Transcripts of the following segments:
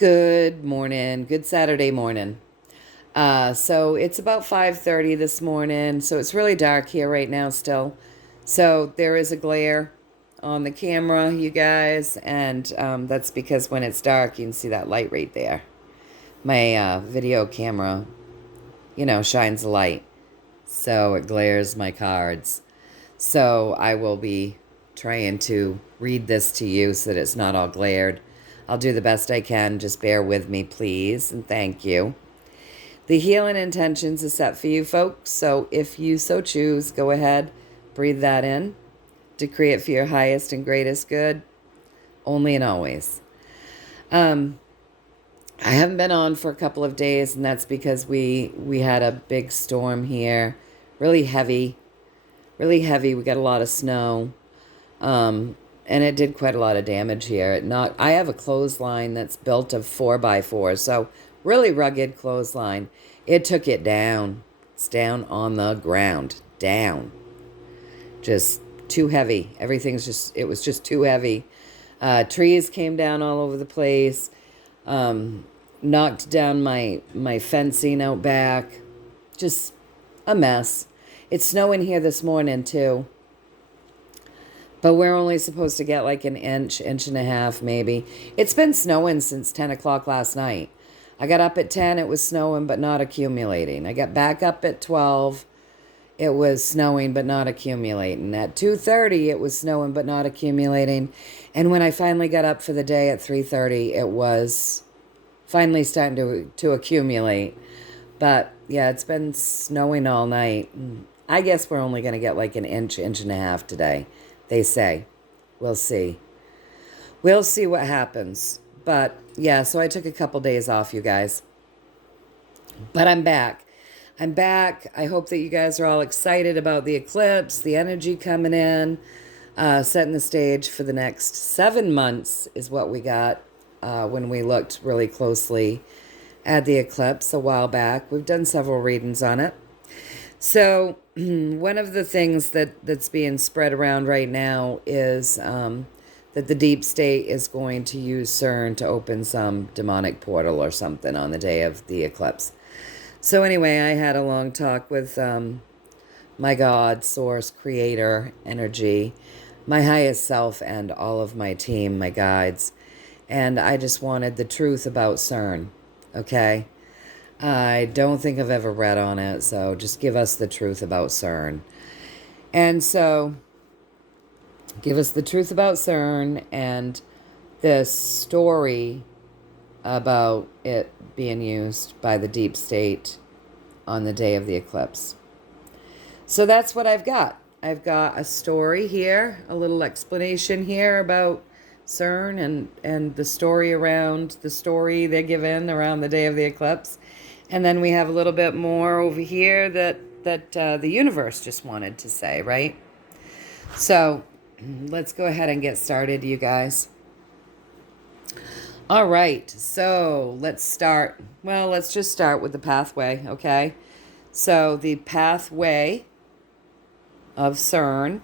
Good morning. Good Saturday morning. So it's about 5:30 this morning. So it's really dark here right now still. So there is a glare on the camera, you guys, and that's because when it's dark, you can see that light right there. My video camera, shines a light, so it glares my cards. So I will be trying to read this to you so that it's not all glared. I'll do the best I can. Just bear with me, please, and thank you. The healing intentions is set for you, folks. So if you so choose, go ahead, breathe that in, decree it for your highest and greatest good, only and always. I haven't been on for a couple of days, and that's because we had a big storm here, really heavy, really heavy. We got a lot of snow. And it did quite a lot of damage here. I have a clothesline that's built of 4x4, so really rugged clothesline. It took it down. It's down on the ground. Down. Just too heavy. It was just too heavy. Trees came down all over the place. Knocked down my fencing out back. Just a mess. It's snowing here this morning, too. But we're only supposed to get like an inch and a half, maybe. It's been snowing since 10 o'clock last night. I got up at 10, it was snowing, but not accumulating. I got back up at 12, it was snowing, but not accumulating. At 2:30, it was snowing, but not accumulating. And when I finally got up for the day at 3:30, it was finally starting to accumulate. But yeah, it's been snowing all night. I guess we're only going to get like an inch and a half today. They say. We'll see. We'll see what happens. But yeah, so I took a couple days off, you guys. But I'm back. I'm back. I hope that you guys are all excited about the eclipse, the energy coming in, setting the stage for the next 7 months is what we got when we looked really closely at the eclipse a while back. We've done several readings on it. So one of the things that's being spread around right now is that the deep state is going to use CERN to open some demonic portal or something on the day of the eclipse. So anyway, I had a long talk with my God, Source, Creator, Energy, my highest self, and all of my team, my guides. And I just wanted the truth about CERN, okay? I don't think I've ever read on it, so just give us the truth about CERN. And so, give us the truth about CERN and this story about it being used by the deep state on the day of the eclipse. So that's what I've got. I've got a story here, a little explanation here about CERN and the story around the story they're given around the day of the eclipse. And then we have a little bit more over here that the universe just wanted to say, right? So let's go ahead and get started, you guys. All right, so let's start. Well, let's just start with the pathway, okay? So the pathway of CERN.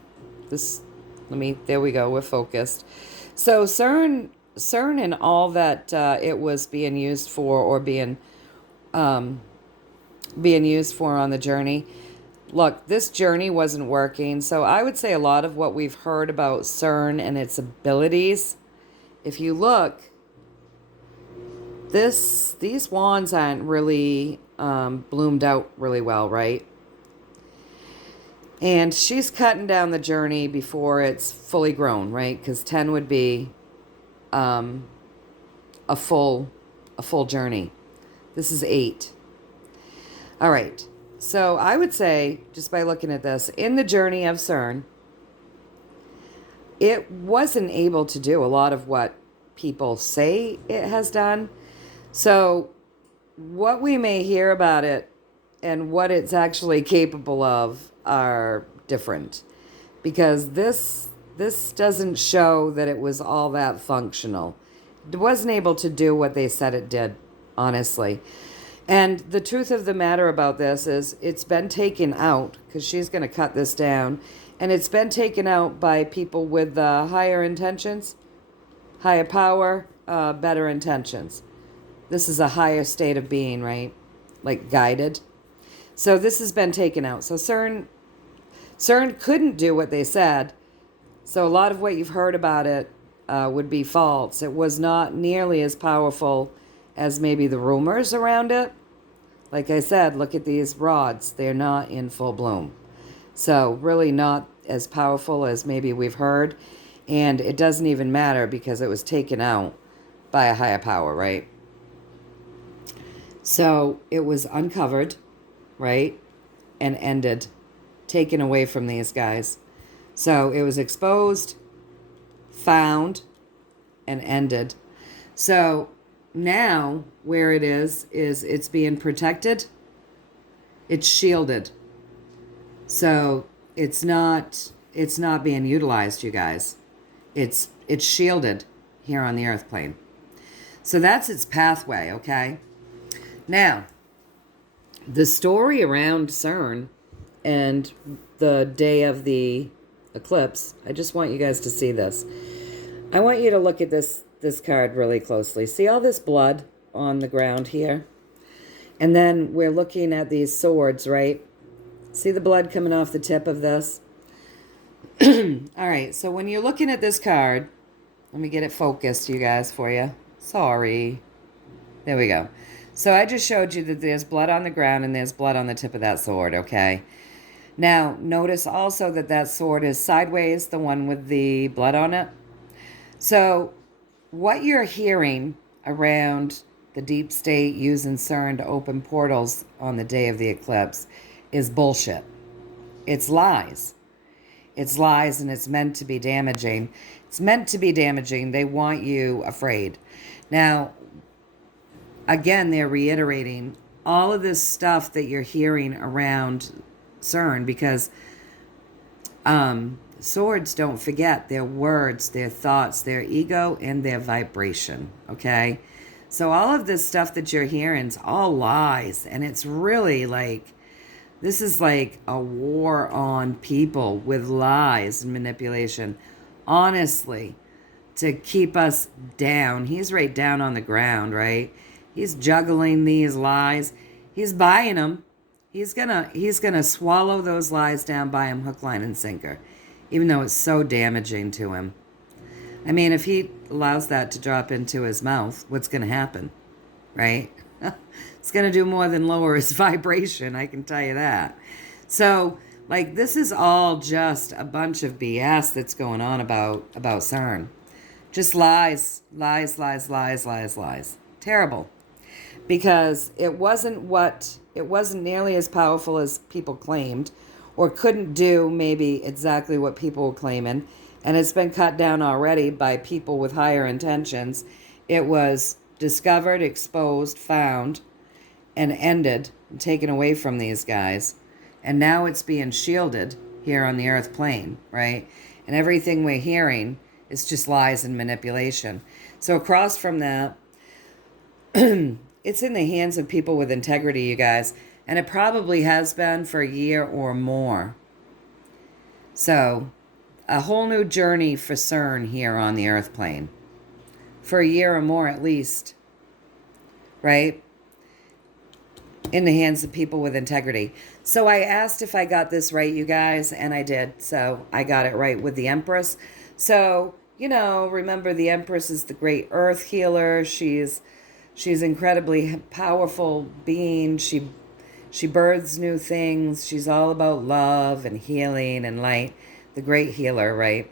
There we go, we're focused. So CERN and all that it was being used for or being used for on the journey. Look, this journey wasn't working. So I would say a lot of what we've heard about CERN and its abilities, if you look, these wands aren't really bloomed out really well, right? And she's cutting down the journey before it's fully grown, right? Because 10 would be a full journey. This is 8. All right. So I would say, just by looking at this, in the journey of CERN, it wasn't able to do a lot of what people say it has done. So what we may hear about it and what it's actually capable of are different. Because this doesn't show that it was all that functional. It wasn't able to do what they said it did, honestly. And the truth of the matter about this is it's been taken out, because she's going to cut this down, and it's been taken out by people with higher intentions, higher power, better intentions. This is a higher state of being, right? Like guided. So this has been taken out. So CERN couldn't do what they said. So a lot of what you've heard about it would be false. It was not nearly as powerful as maybe the rumors around it. Like I said, look at these rods. They're not in full bloom. So really not as powerful as maybe we've heard. And it doesn't even matter because it was taken out by a higher power, right? So it was uncovered, right? And ended, taken away from these guys. So it was exposed, found, and ended. So now where it is it's being protected. It's shielded. So it's not being utilized, you guys. It's shielded here on the earth plane. So that's its pathway, okay? Now, the story around CERN and the day of the eclipse, I just want you guys to see this. I want you to look at this card really closely. See all this blood on the ground here? And then we're looking at these swords, right? See the blood coming off the tip of this? All right, so when you're looking at this card, let me get it focused, you guys, for you. Sorry. There we go. So I just showed you that there's blood on the ground and there's blood on the tip of that sword, okay? Now, notice also that that sword is sideways, the one with the blood on it. So what you're hearing around the deep state using CERN to open portals on the day of the eclipse is bullshit. It's lies. It's lies, and it's meant to be damaging. It's meant to be damaging. They want you afraid. Now, again, they're reiterating all of this stuff that you're hearing around CERN because swords don't forget their words, their thoughts, their ego, and their vibration, okay? So all of this stuff that you're hearing is all lies, and it's really like, this is like a war on people with lies and manipulation, honestly, to keep us down. He's right down on the ground, right? He's juggling these lies. He's buying them. He's gonna swallow those lies down by him hook, line, and sinker, even though it's so damaging to him. I mean, if he allows that to drop into his mouth, what's gonna happen, right? It's gonna do more than lower his vibration, I can tell you that. So, like, this is all just a bunch of BS that's going on about CERN. Just lies, lies, lies, lies, lies, lies. Terrible. Because it wasn't nearly as powerful as people claimed, or couldn't do maybe exactly what people were claiming, and it's been cut down already by people with higher intentions. It was discovered, exposed, found, and ended, and taken away from these guys, and now it's being shielded here on the earth plane, right? And everything we're hearing is just lies and manipulation. So across from that, it's in the hands of people with integrity, you guys. And it probably has been for a year or more. So, a whole new journey for CERN here on the earth plane. For a year or more at least. Right? In the hands of people with integrity. So I asked if I got this right, you guys, and I did. So I got it right with the Empress. So, you know, remember the Empress is the great earth healer. She's incredibly powerful being. She births new things. She's all about love and healing and light. The great healer, right?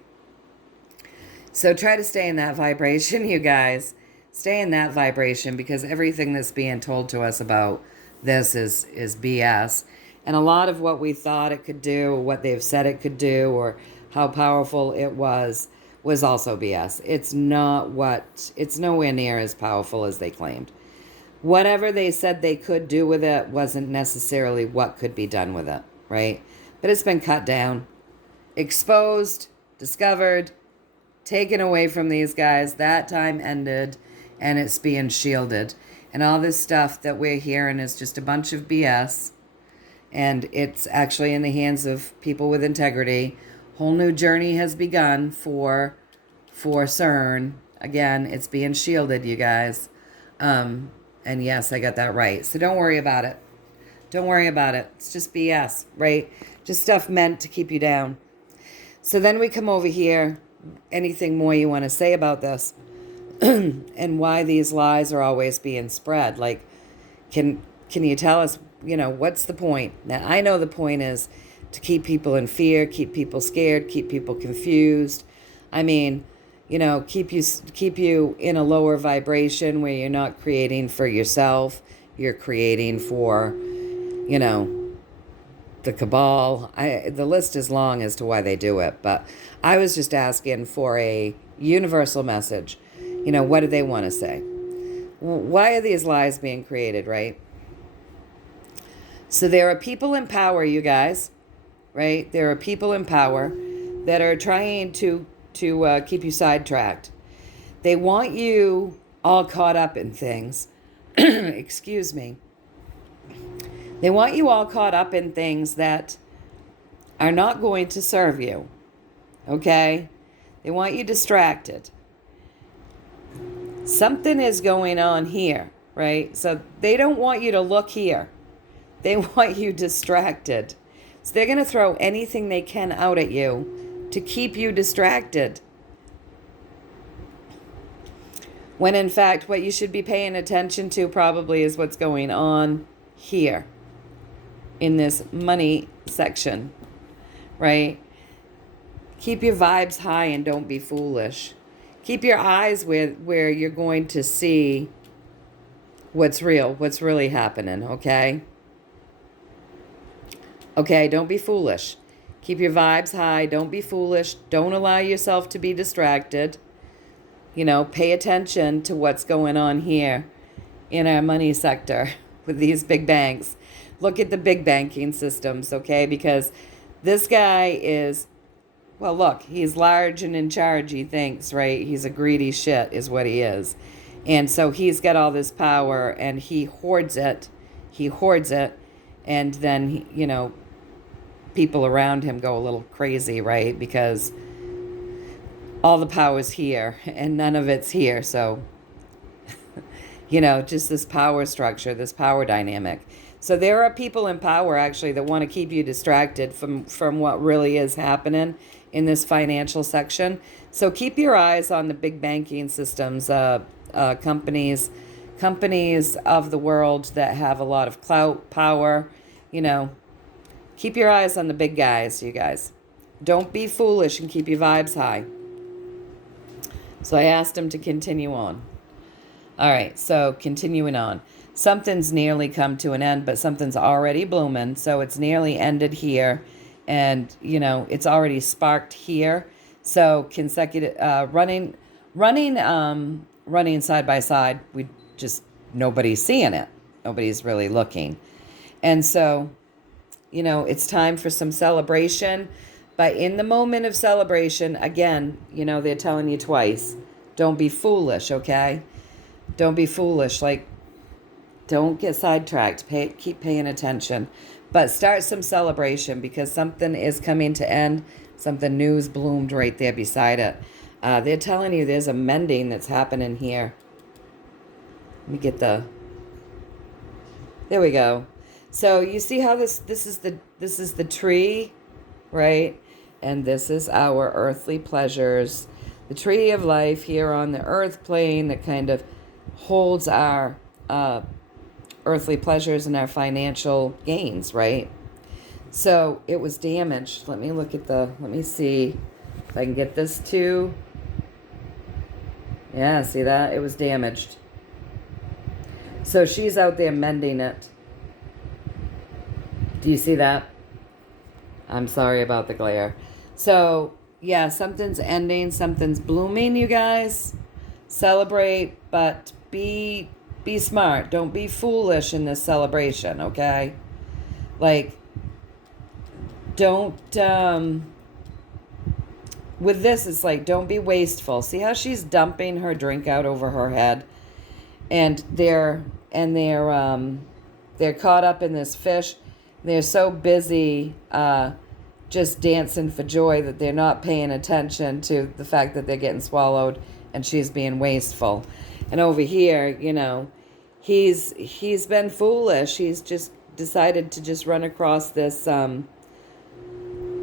So try to stay in that vibration, you guys. Stay in that vibration, because everything that's being told to us about this is BS. And a lot of what we thought it could do, or what they've said it could do, or how powerful it was also BS. It's nowhere near as powerful as they claimed. Whatever they said they could do with it wasn't necessarily what could be done with it, right? But it's been cut down, exposed, discovered, taken away from these guys. That time ended, and it's being shielded. And all this stuff that we're hearing is just a bunch of BS, and it's actually in the hands of people with integrity. Whole new journey has begun for CERN. Again, it's being shielded, you guys. And yes, I got that right. So don't worry about it. Don't worry about it. It's just BS, right? Just stuff meant to keep you down. So then we come over here. Anything more you want to say about this? And why these lies are always being spread? Like, can you tell us, what's the point? Now, I know the point is to keep people in fear, keep people scared, keep people confused. I mean, keep you in a lower vibration where you're not creating for yourself. You're creating for, the cabal. The list is long as to why they do it, but I was just asking for a universal message. What do they want to say? Why are these lies being created, right? So there are people in power, you guys, right? There are people in power that are trying to keep you sidetracked. They want you all caught up in things. Excuse me. They want you all caught up in things that are not going to serve you, okay? They want you distracted. Something is going on here, right? So they don't want you to look here. They want you distracted. So they're going to throw anything they can out at you to keep you distracted. When in fact, what you should be paying attention to probably is what's going on here in this money section, right? Keep your vibes high and don't be foolish. Keep your eyes where you're going to see what's real, what's really happening, okay? Okay, don't be foolish. Keep your vibes high. Don't be foolish. Don't allow yourself to be distracted. Pay attention to what's going on here in our money sector with these big banks. Look at the big banking systems, okay? Because this guy is, well, look, he's large and in charge, he thinks, right? He's a greedy shit is what he is. And so he's got all this power and he hoards it. He hoards it. And then, people around him go a little crazy, right? Because all the power's here and none of it's here. So, just this power structure, this power dynamic. So there are people in power actually that want to keep you distracted from what really is happening in this financial section. So keep your eyes on the big banking systems, companies of the world that have a lot of clout, power, Keep your eyes on the big guys, you guys. Don't be foolish and keep your vibes high. So I asked him to continue on. All right, so continuing on. Something's nearly come to an end, but something's already blooming. So it's nearly ended here. And, it's already sparked here. So consecutive, running side by side. Nobody's seeing it. Nobody's really looking. And so, it's time for some celebration. But in the moment of celebration, again, they're telling you twice, don't be foolish, okay? Don't be foolish. Don't get sidetracked. Keep paying attention. But start some celebration because something is coming to end. Something new's bloomed right there beside it. They're telling you there's a mending that's happening here. Let me get there we go. So you see how this is the tree, right? And this is our earthly pleasures. The tree of life here on the earth plane that kind of holds our earthly pleasures and our financial gains, right? So it was damaged. Let me see if I can get this to. Yeah, see that? It was damaged. So she's out there mending it. Do you see that? I'm sorry about the glare. So, yeah, something's ending, something's blooming, you guys. Celebrate, but be smart. Don't be foolish in this celebration, okay? Don't, with this, it's don't be wasteful. See how she's dumping her drink out over her head? And they're caught up in this fish. They're so busy just dancing for joy that they're not paying attention to the fact that they're getting swallowed and she's being wasteful. And over here, he's been foolish. He's just decided to just run across this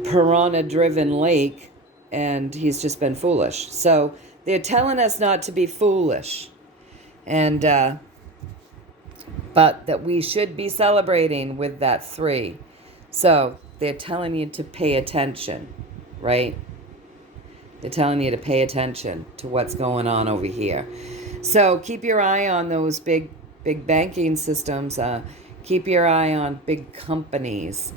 piranha-driven lake, and he's just been foolish. So they're telling us not to be foolish, and but that we should be celebrating with that 3. So they're telling you to pay attention, right? They're telling you to pay attention to what's going on over here. So keep your eye on those big banking systems. Keep your eye on big companies,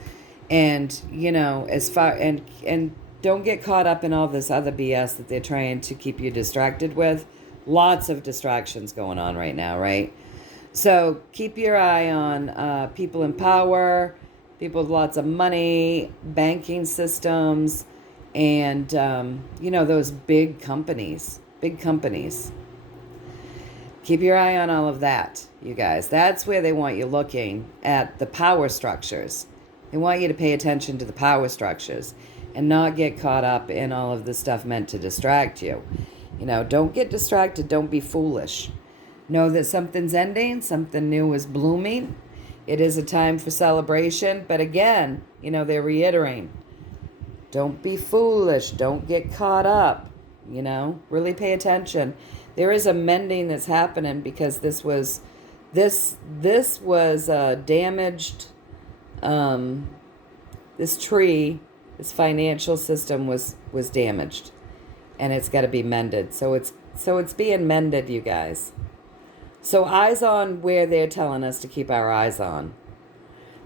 and and don't get caught up in all this other BS that they're trying to keep you distracted with. Lots of distractions going on right now, right? So keep your eye on people in power, people with lots of money, banking systems, and those big companies. Keep your eye on all of that, you guys. That's where they want you looking at the power structures. They want you to pay attention to the power structures and not get caught up in all of the stuff meant to distract you. Don't get distracted. Don't be foolish. Know that something's ending. Something new is blooming. It is a time for celebration. But again, they're reiterating. Don't be foolish. Don't get caught up. Really pay attention. There is a mending that's happening because this was damaged. This tree, this financial system was damaged, and it's got to be mended. So it's being mended, you guys. So eyes on where they're telling us to keep our eyes on.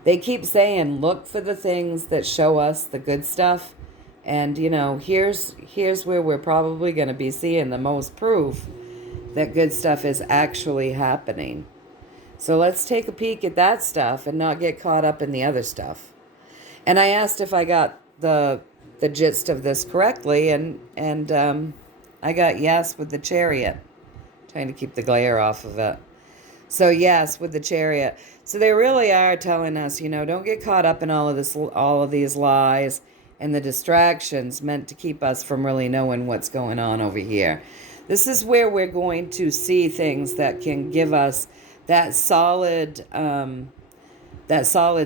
They keep saying, look for the things that show us the good stuff. And, here's where we're probably going to be seeing the most proof that good stuff is actually happening. So let's take a peek at that stuff and not get caught up in the other stuff. And I asked if I got the gist of this correctly, and I got yes with the Chariot. Trying to keep the glare off of it. So yes, with the Chariot. So they really are telling us, don't get caught up in all of these lies and the distractions meant to keep us from really knowing what's going on over here. This is where we're going to see things that can give us that solid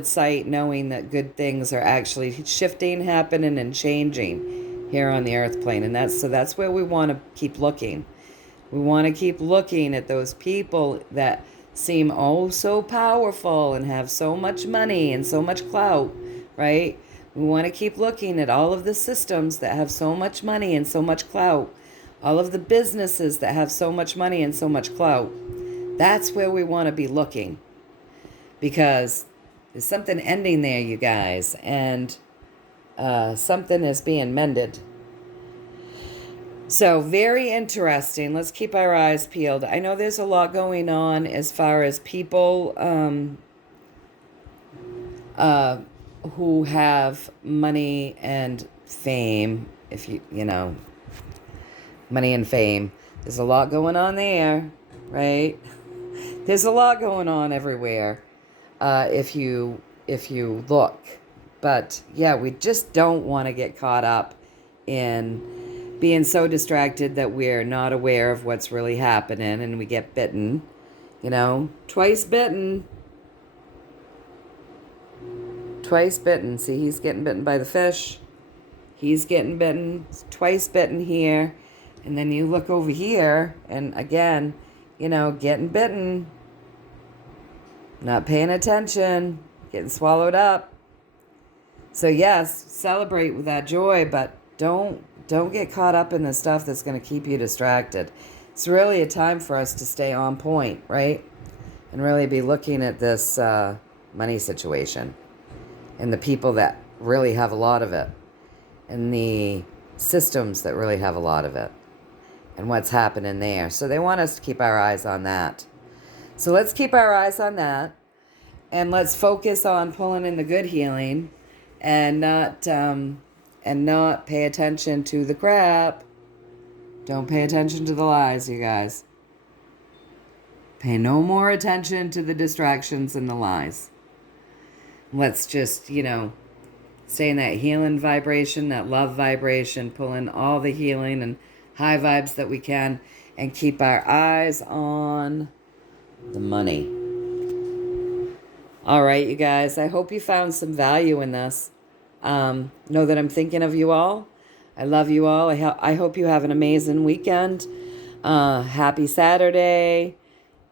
sight, knowing that good things are actually shifting, happening, and changing here on the earth plane. And that's where we want to keep looking. We want to keep looking at those people that seem oh so powerful and have so much money and so much clout, right? We want to keep looking at all of the systems that have so much money and so much clout, all of the businesses that have so much money and so much clout. That's where we want to be looking, because there's something ending there, you guys, and something is being mended. So very interesting. Let's keep our eyes peeled. I know there's a lot going on as far as people who have money and fame. If money and fame. There's a lot going on there, right? There's a lot going on everywhere if you look. But yeah, we just don't want to get caught up in being so distracted that we're not aware of what's really happening, and we get bitten. Twice bitten. Twice bitten. See, he's getting bitten by the fish. He's getting bitten. Twice bitten here. And then you look over here, and again, getting bitten. Not paying attention. Getting swallowed up. So yes, celebrate with that joy, but don't get caught up in the stuff that's going to keep you distracted. It's really a time for us to stay on point, right? And really be looking at this money situation and the people that really have a lot of it and the systems that really have a lot of it and what's happening there. So they want us to keep our eyes on that. So let's keep our eyes on that, and let's focus on pulling in the good healing and not pay attention to the crap. Don't pay attention to the lies, you guys. Pay no more attention to the distractions and the lies. Let's just, stay in that healing vibration, that love vibration, pull in all the healing and high vibes that we can, and keep our eyes on the money. All right, you guys, I hope you found some value in this. Know that I'm thinking of you all. I love you all. I hope you have an amazing weekend. Happy Saturday.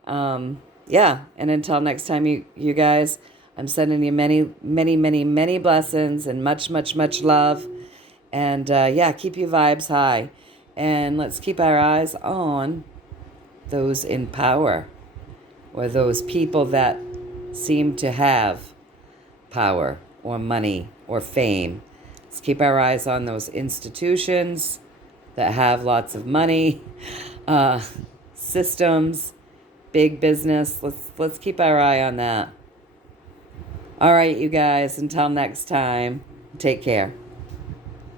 Yeah, and until next time, you guys, I'm sending you many, many, many, many blessings and much, much, much love. And yeah, keep your vibes high. And let's keep our eyes on those in power, or those people that seem to have power or money or fame. Let's keep our eyes on those institutions that have lots of money, systems, big business. Let's keep our eye on that. All right, you guys, until next time, take care.